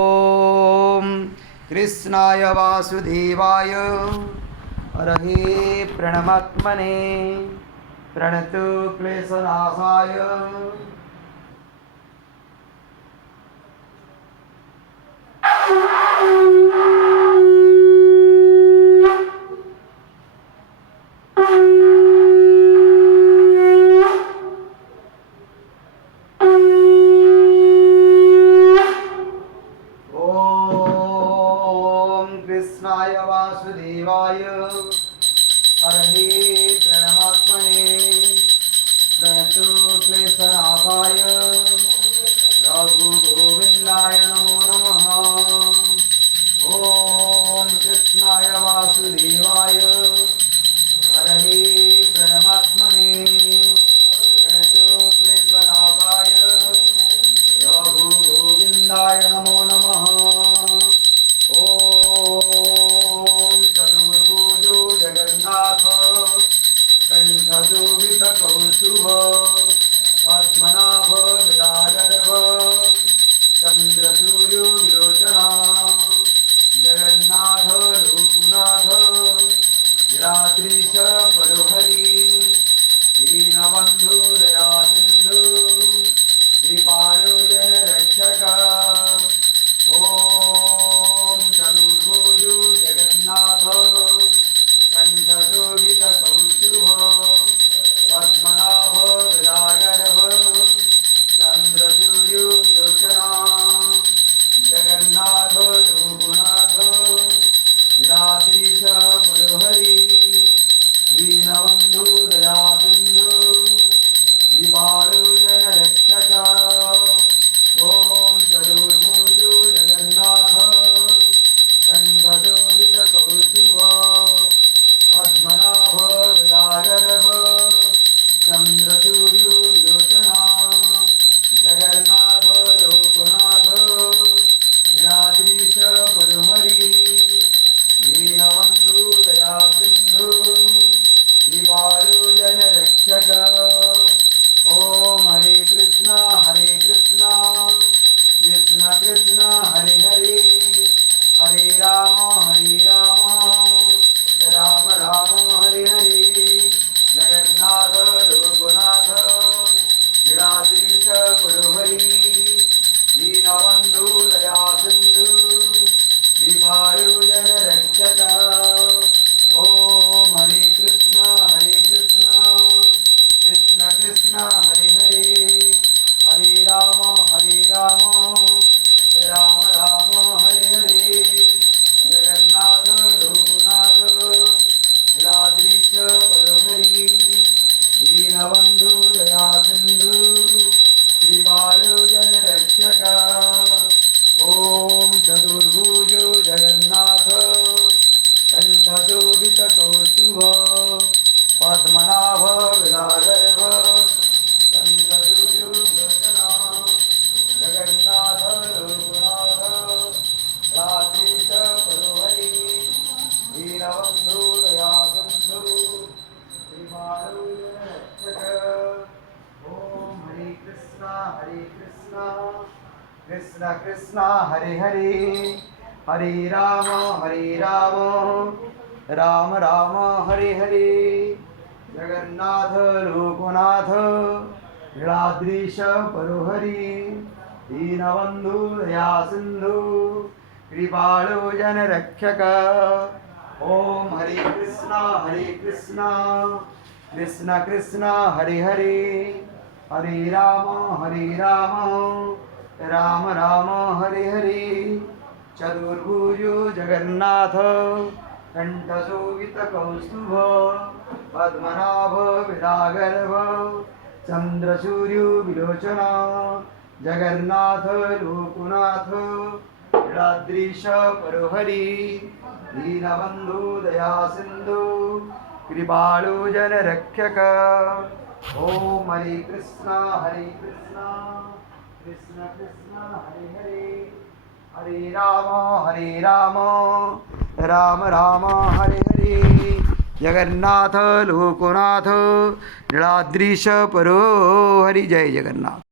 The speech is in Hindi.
ॐ कृष्णाय वासुदेवाय हरये प्रणमात्मने प्रणतो क्लेशनाशाय कृष्णाय वासुदेवाय हरये प्रणमात्मने प्रणतो क्लेशनाशाय रघुगोविन्दाय नमो नमः। ॐ कृष्णाय वासुदेवाय हरये प्रणमात्मने प्रणतो क्लेशनाशाय रघुगोविन्दाय नमो नमः। चतुर्भुजो जगन्नाथ कंठशोभितकौस्तुभ पद्मनाभ विराजर्भ चन्द्रसूर्यो विलोचना जगन्नाथ लोकनाथ निराद्रीश परोहरि दीनबन्धु दयासिन्धु कृपालो जनरक्षक। ॐ चतुर्भुजो जगन्नाथ कंठशोभितकौस्तुभ पद्मनाभ विराजर्भ चन्द्रसूर्यो विलोचना जगन्नाथ लोकनाथ निराद्रीश परोहरि दीनबन्धु दयासिन्धु कृपालो जनरक्षक। ॐ चतुर्भुजो जगन्नाथ कंठशोभितकौस्तुभ पद्मनाभ विराजर्भ चन्द्रसूर्यो विलोचना जगन्नाथ लोकनाथ निराद्रीश परोहरि दीनबन्धु दयासिन्धु कृपालो जनरक्षक। ॐ हरे कृष्णा कृष्ण कृष्ण हरे हरे हरे राम राम राम हरे हरे। जगन्नाथ लोकनाथ निराद्रीश परोहरि दीनबन्धु दयासिन्धु कृपालो जनरक्षक। ॐ हरे कृष्ण कृष्ण कृष्ण हरे हरे हरे राम राम राम हरे हरे। जगन्नाथ लोकनाथ निराद्रीश परोहरि दीनबन्धु दयासिन्धु कृपालो जनरक्षक। ॐ चतुर्भुजो जगन्नाथ कंठशोभितकौस्तुभ पद्मनाभ विराजर्भ चन्द्रसूर्यो विलोचना जगन्नाथ लोकनाथ निराद्रीश परोहरि दीनबन्धु दयासिन्धु कृपालो जनरक्षक। ॐ हरे कृष्ण कृष्ण कृष्ण हरे हरे हरे राम राम राम हरे हरे। जगन्नाथ लोकनाथ निराद्रीश परोहरि दीनबन्धु दयासिन्धु कृपालो जनरक्षक। ॐ हरे कृष्ण कृष्ण हरे हरे हरे राम राम हरे हरे। चतुर्भुजो जगन्नाथ कंठशोभितकौस्तुभ पद्मनाभ विराजर्भ चन्द्रसूर्यो विलोचना जगन्नाथ लोकनाथ निराद्रीश परोहरि दीनबन्धु दयासिन्धु कृपालो जनरक्षक। ॐ हरे कृष्ण कृष्ण हरे हरे हरे राम राम हरे हरे। जगन्नाथ लोकनाथ निराद्रीश परोहरि। जय जगन्नाथ।